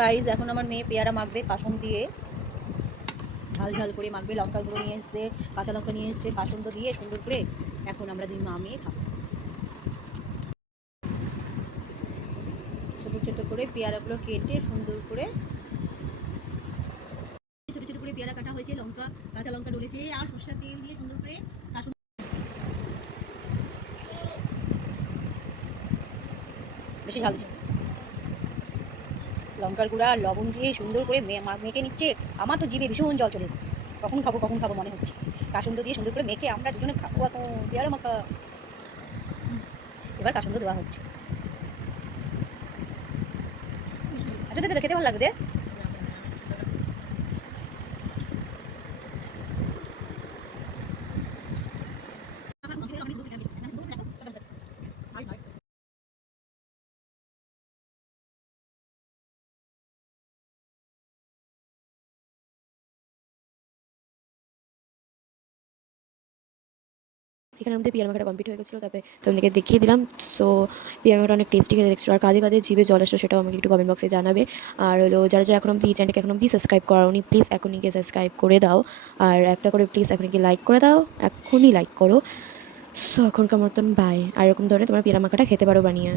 Guys এখন আমার মেয়ে পেয়ারা মাখবে কাসন দিয়ে, ঝাল ঝাল করে মাখবে। লঙ্কার গুঁড়ো নিয়ে এসছে, কাঁচা লঙ্কা নিয়ে এসছে, কাসন্দ দিয়ে সুন্দর করে এখন আমরা দুই মা মেয়ে খাবো। ছোটো ছোটো করে পেয়ারাগুলো কেটে সুন্দর করে ছোটো ছোটো করে পেয়ারা কাটা হয়েছে, লঙ্কা কাঁচা লঙ্কা ডলেছে আর সরষের তেল দিয়ে সুন্দর করে কাসন বেশি ঝাল লঙ্কার গুঁড়া আর লবণ দিয়ে সুন্দর করে মেখে নিচ্ছে। আমার তো জিভে ভীষণ জল চলে এসছে, কখন খাবো মনে হচ্ছে। কাসন্দ দিয়ে সুন্দর করে মেখে আমরা দুজনে খাবো এখন পেয়ারা মাখা। এবার কাসন্দ দেওয়া হচ্ছে। আচ্ছা দে, খেতে ভালো লাগে দে। এখানে আমাদের পিয়ার মাখাটা কমপ্লিট হয়ে গেছিলো। তারপরে তোমাদেরকে দেখিয়ে দিলাম। সো পিয়ার মাখাটা অনেক টেস্টি খেতে দেখছিলো। আর কাঁধে কাঁধে জিভে জল আসলো সেটাও আমাকে একটু কমেন্ট বক্সে জানাবে। আর হলো যারা যারা এখন অব্দি এই চ্যানেলকে এখন অব্দি সাবস্ক্রাইব করাওনি, প্লিজ এখনই গিয়ে সাবস্ক্রাইব করে দাও। আর একটা করে প্লিজ এখনই গিয়ে লাইক করে দাও, এখনই লাইক করো। সো এখনকার মতন বাই। আর এরকম ধরনের তোমরা পিয়ার মাখাটা খেতে পারো বানিয়ে।